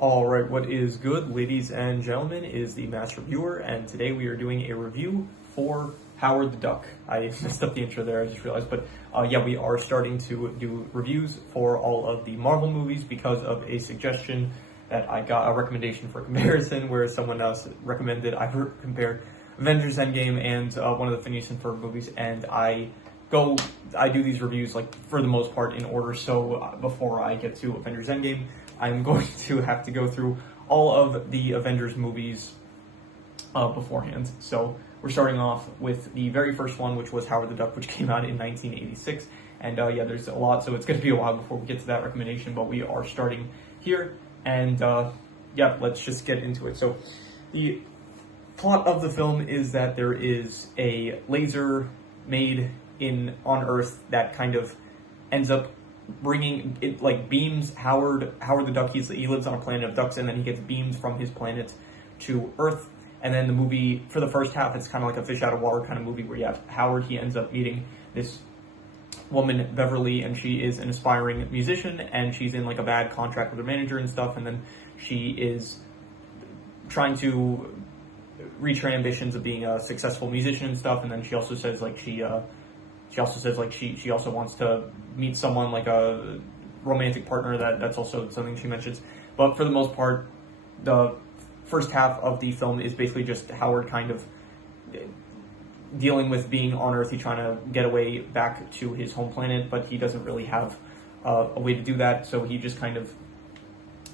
Alright, what is good, ladies and gentlemen, is the Master Reviewer, and today we are doing a review for Howard the Duck. I messed up the intro there, I just realized, but yeah, we are starting to do reviews for all of the Marvel movies because of a suggestion that I got, a recommendation for comparison, where someone else recommended I compare Avengers Endgame and one of the Phineas and Ferb movies, and I do these reviews, like, for the most part in order, so before I get to Avengers Endgame, I'm going to have to go through all of the Avengers movies beforehand. So we're starting off with the very first one, which was Howard the Duck, which came out in 1986. And yeah, there's a lot, so it's going to be a while before we get to that recommendation, but we are starting here. And yeah, let's just get into it. So the plot of the film is that there is a laser made on Earth that kind of ends up bringing it, like, beams Howard the Duck. He lives on a planet of ducks, and then he gets beamed from his planet to Earth. And then the movie, for the first half, it's kind of like a fish out of water kind of movie where you have Howard, he ends up meeting this woman, Beverly, and she is an aspiring musician, and she's in, like, a bad contract with her manager and stuff, and then she is trying to reach her ambitions of being a successful musician and stuff, and then she also says, like, she also wants to meet someone, like a romantic partner. That's also something she mentions. But for the most part, the first half of the film is basically just Howard kind of dealing with being on Earth. He's trying to get away back to his home planet, but he doesn't really have a way to do that, so he just kind of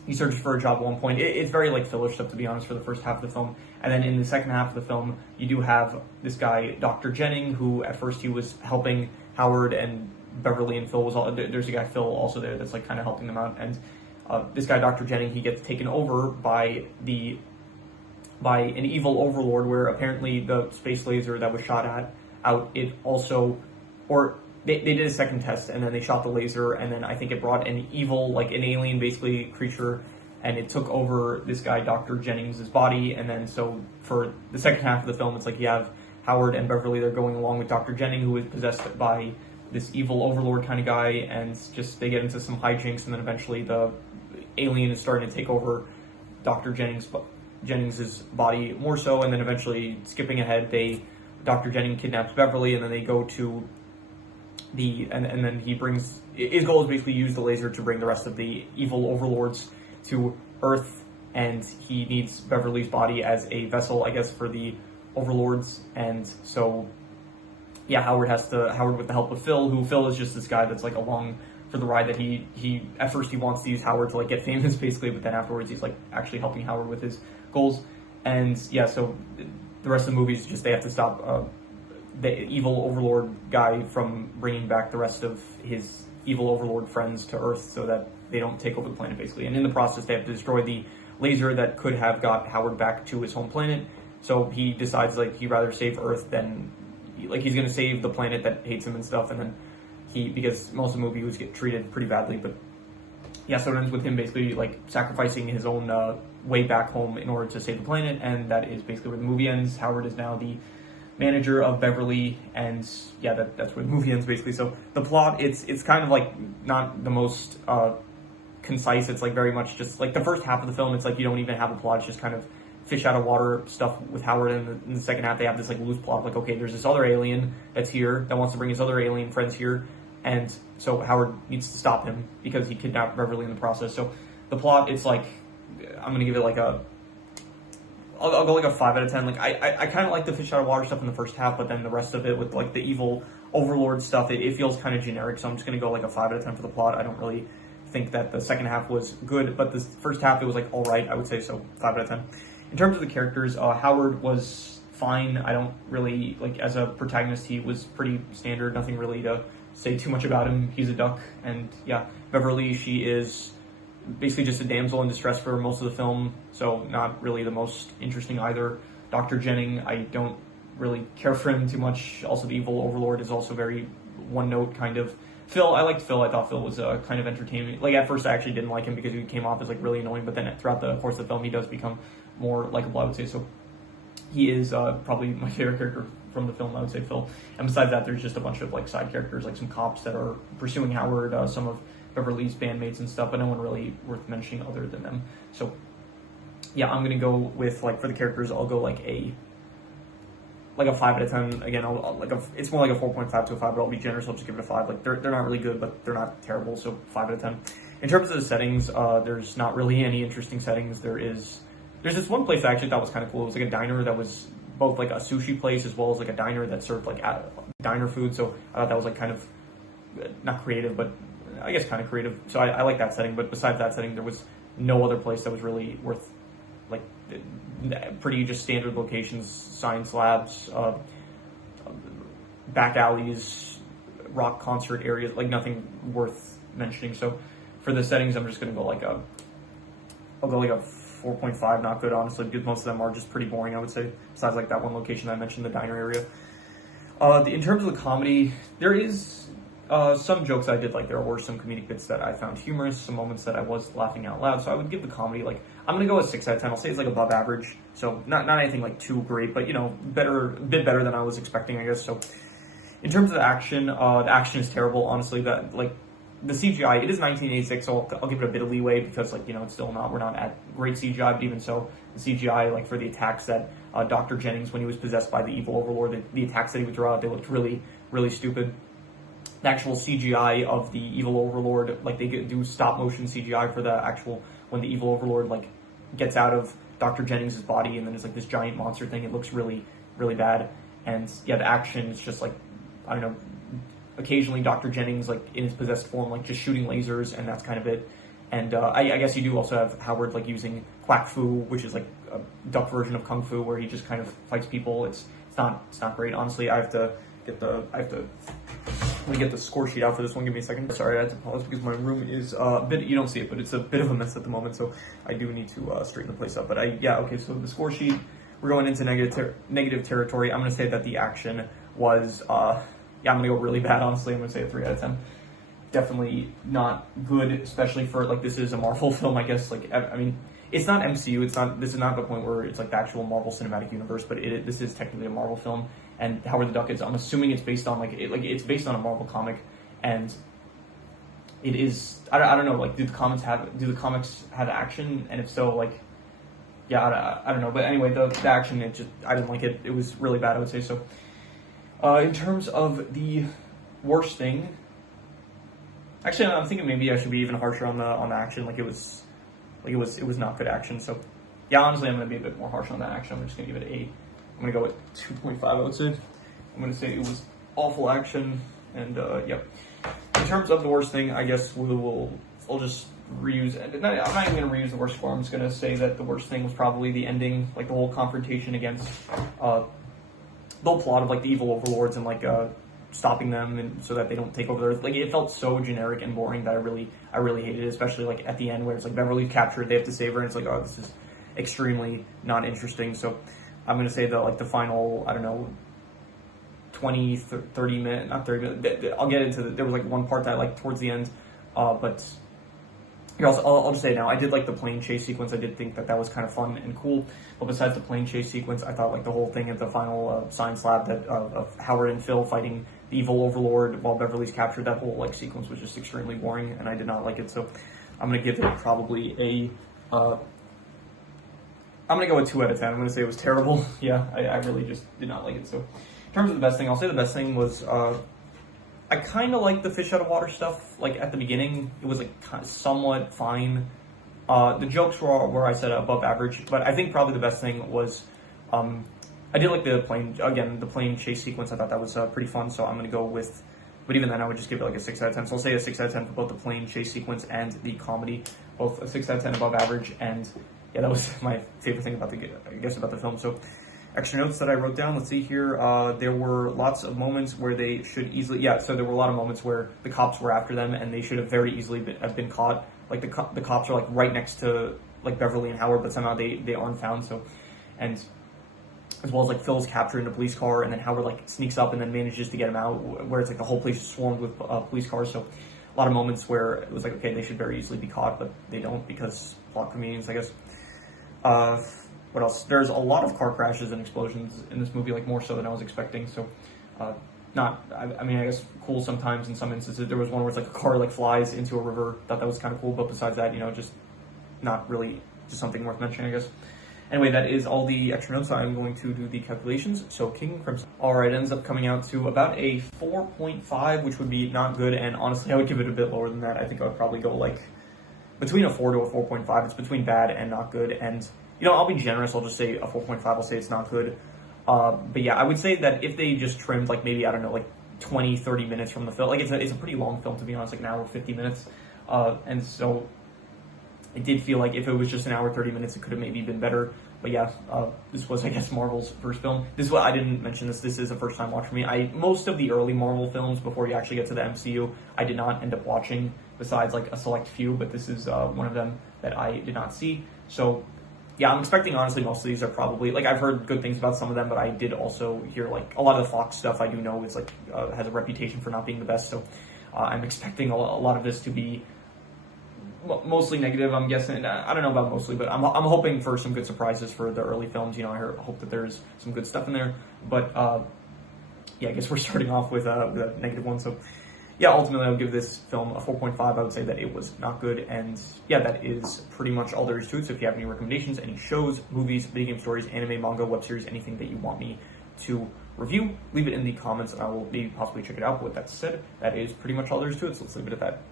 he searches for a job at one point. It's very, like, filler stuff, to be honest, for the first half of the film. And then in the second half of the film, you do have this guy, Dr. Jennings, who at first he was helping Howard, and Beverly and Phil was all, there's a guy, Phil, also there that's, like, kind of helping them out. And this guy, Dr. Jennings, he gets taken over by an evil overlord, where apparently the space laser that was shot out, it also, or they did a second test, and then they shot the laser, and then I think it brought an evil, like an alien, basically, creature, and it took over this guy, Dr. Jennings' body. And then so for the second half of the film, it's like you have Howard and Beverly, they're going along with Dr. Jennings, who is possessed by this evil overlord kind of guy, and just they get into some hijinks, and then eventually the alien is starting to take over Dr. Jennings' body more so, and then eventually, skipping ahead, Dr. Jennings kidnaps Beverly, and then they go to and then he brings, his goal is basically use the laser to bring the rest of the evil overlords to Earth, and he needs Beverly's body as a vessel, I guess, for the overlords. And so yeah, Howard with the help of Phil is just this guy that's, like, along for the ride, that he at first he wants to use Howard to, like, get famous, basically, but then afterwards he's, like, actually helping Howard with his goals. And yeah, so the rest of the movie is just they have to stop the evil overlord guy from bringing back the rest of his evil overlord friends to Earth, so that they don't take over the planet, basically. And in the process, they have to destroy the laser that could have got Howard back to his home planet. So he decides, like, he'd rather save Earth than, like, he's going to save the planet that hates him and stuff. And then because most of the movie was get treated pretty badly, but yeah, so it ends with him basically, like, sacrificing his own way back home in order to save the planet. And that is basically where the movie ends. Howard is now the manager of Beverly, and yeah, that's where the movie ends, basically. So the plot, it's kind of, like, not the most concise. It's, like, very much just, like, the first half of the film, it's like you don't even have a plot. It's just kind of fish out of water stuff with Howard. And in the second half, they have this, like, loose plot, like, okay, there's this other alien that's here that wants to bring his other alien friends here, and so Howard needs to stop him because he kidnapped Beverly in the process. So the plot, it's like, I'm gonna give it like I'll go like a 5 out of 10. Like, I kind of like the fish out of water stuff in the first half, but then the rest of it with, like, the evil overlord stuff, it feels kind of generic. So I'm just gonna go like a 5 out of 10 for the plot. I don't really think that the second half was good, but the first half, it was, like, all right, I would say. So 5 out of 10. In terms of the characters, Howard was fine. I don't really, like, as a protagonist, he was pretty standard. Nothing really to say too much about him. He's a duck. And yeah, Beverly, she is basically just a damsel in distress for most of the film, so not really the most interesting either. Dr. Jennings, I don't really care for him too much. Also, the evil overlord is also very one-note kind of. Phil, I liked Phil. I thought Phil was kind of entertaining. Like, at first I actually didn't like him because he came off as, like, really annoying, but then throughout the course of the film he does become more likable, I would say. So he is probably my favorite character from the film, I would say, Phil. And besides that, there's just a bunch of, like, side characters, like some cops that are pursuing Howard, some of Beverly's bandmates and stuff, but no one really worth mentioning other than them. So yeah, I'm gonna go with, like, for the characters, I'll go like a 5 out of 10. Again, it's more like a 4.5 to a 5, but I'll be generous. I'll just give it a 5. Like, they're not really good, but they're not terrible. So 5 out of 10. In terms of the settings, there's not really any interesting settings. There's this one place I actually thought was kind of cool. It was like a diner that was both like a sushi place as well as like a diner that served like diner food. So I thought that was like kind of not creative, but I guess kind of creative. So I like that setting. But besides that setting, there was no other place that was really worth, like, pretty just standard locations, science labs, back alleys, rock concert areas, like nothing worth mentioning. So for the settings, I'm just gonna go like I'll go like a 4.5. Not good, honestly, because most of them are just pretty boring, I would say, besides like that one location I mentioned, the diner area. In terms of the comedy, there is some jokes I did like. There were some comedic bits that I found humorous, some moments that I was laughing out loud. So I would give the comedy, like, I'm gonna go a 6 out of 10. I'll say it's like above average. So not anything like too great, but, you know, a bit better than I was expecting, I guess. So in terms of the action is terrible, honestly. That, like, the CGI, it is 1986, so I'll give it a bit of leeway because, like, you know, we're not at great CGI, but even so, the CGI, like, for the attacks that Dr. Jennings, when he was possessed by the evil overlord, the attacks that he would draw out, they looked really, really stupid. The actual CGI of the evil overlord, like, they do stop motion CGI for the actual, when the evil overlord, like, gets out of Dr. Jennings' body and then it's like this giant monster thing. It looks really, really bad. And yeah, the action is just like, I don't know, occasionally Dr. Jennings, like, in his possessed form, like, just shooting lasers, and that's kind of it. And I guess you do also have Howard, like, using quack fu, which is like a duck version of kung fu, where he just kind of fights people. It's not great, honestly. Let me get the score sheet out for this one. Give me a second. Sorry, I had to pause because my room is a bit, you don't see it, but it's a bit of a mess at the moment, so I do need to straighten the place up. But okay, so the score sheet, we're going into negative territory. I'm going to say that the action was, I'm going to go really bad, honestly. I'm going to say a 3 out of 10. Definitely not good, especially for, like, this is a Marvel film, I guess. Like, I mean, it's not MCU. This is not the point where it's like the actual Marvel Cinematic Universe, but this is technically a Marvel film. And Howard the Duck is, I'm assuming it's based on, it's based on a Marvel comic, and it is, I don't know, like, do the comics have action? And if so, like, yeah, I don't know. But anyway, the action, I didn't like it. It was really bad, I would say. So in terms of the worst thing, actually, I'm thinking maybe I should be even harsher on the action. Like, it was not good action. So yeah, honestly, I'm gonna be a bit more harsh on that action. I'm just gonna give it an 8. I'm gonna go with 2.5, I would say. I'm gonna say it was awful action, and yep. In terms of the worst thing, I guess I'll just reuse. I'm not even gonna reuse the worst score. I'm just gonna say that the worst thing was probably the ending, like the whole confrontation against the whole plot of, like, the evil overlords and, like, stopping them and so that they don't take over the Earth. Like, it felt so generic and boring that I really hated it, especially, like, at the end where it's like Beverly's captured, they have to save her, and it's like, oh, this is extremely not interesting. So I'm going to say that, like, the final, I don't know, 20, 30 minutes, not 30 minutes, I'll get into there was, like, one part that I liked towards the end, but here, I'll just say now, I did like the plane chase sequence. I did think that was kind of fun and cool, but besides the plane chase sequence, I thought, like, the whole thing at the final science lab of Howard and Phil fighting the evil overlord while Beverly's captured, that whole, like, sequence was just extremely boring, and I did not like it. So I'm going to give it probably I'm going to go with 2 out of 10. I'm going to say it was terrible. Yeah, I really just did not like it. So in terms of the best thing, I'll say the best thing was, I kind of liked the fish out of water stuff. Like, at the beginning, it was, like, kind of somewhat fine. The jokes were where I said above average, but I think probably the best thing was, I did like the plane chase sequence. I thought that was pretty fun, so I'm going to go with, but even then I would just give it like a 6 out of 10. So I'll say a 6 out of 10 for both the plane chase sequence and the comedy, both a 6 out of 10 above average, and yeah, that was my favorite thing about the film. So extra notes that I wrote down, let's see here, there were lots of moments where they should easily, so there were a lot of moments where the cops were after them and they should have very easily have been caught. Like, the cops are, like, right next to, like, Beverly and Howard, but somehow they aren't found. So, and as well as, like, Phil's captured in a police car, and then Howard, like, sneaks up and then manages to get him out, where it's like the whole place is swarmed with police cars. So a lot of moments where it was like, okay, they should very easily be caught, but they don't because plot convenience, I guess. What else? There's a lot of car crashes and explosions in this movie, like, more so than I was expecting. So not, I mean, I guess cool sometimes in some instances. There was one where it's like a car like flies into a river. Thought that was kind of cool, but besides that, just not really just something worth mentioning, I guess. Anyway, that is all the extra notes. I'm going to do the calculations. So King Crimson. All right, ends up coming out to about a 4.5, which would be not good. And honestly, I would give it a bit lower than that. I think I would probably go like between a 4 to a 4.5. It's between bad and not good. And, I'll be generous. I'll just say a 4.5. I'll say it's not good. But yeah, I would say that if they just trimmed like maybe, I don't know, like 20, 30 minutes from the film, like it's a pretty long film, to be honest, like an hour, 50 minutes. And so it did feel like if it was just an hour, 30 minutes, it could have maybe been better. But yeah, this was, I guess, Marvel's first film. This is what I didn't mention this. This is a first time watch for me. Most of the early Marvel films, before you actually get to the MCU, I did not end up watching, besides like a select few, but this is one of them that I did not see. So yeah, I'm expecting, honestly, most of these are probably, like, I've heard good things about some of them, but I did also hear, like, a lot of the Fox stuff I do know is, like, has a reputation for not being the best, so I'm expecting a lot of this to be mostly negative, I'm guessing. I don't know about mostly, but I'm hoping for some good surprises for the early films. I hope that there's some good stuff in there. But yeah, I guess we're starting off with a negative one. So yeah, ultimately I'll give this film a 4.5. I would say that it was not good. And yeah, that is pretty much all there is to it. So if you have any recommendations, any shows, movies, video game stories, anime, manga, web series, anything that you want me to review, leave it in the comments and I will maybe possibly check it out. But with that said, that is pretty much all there is to it. So let's leave it at that.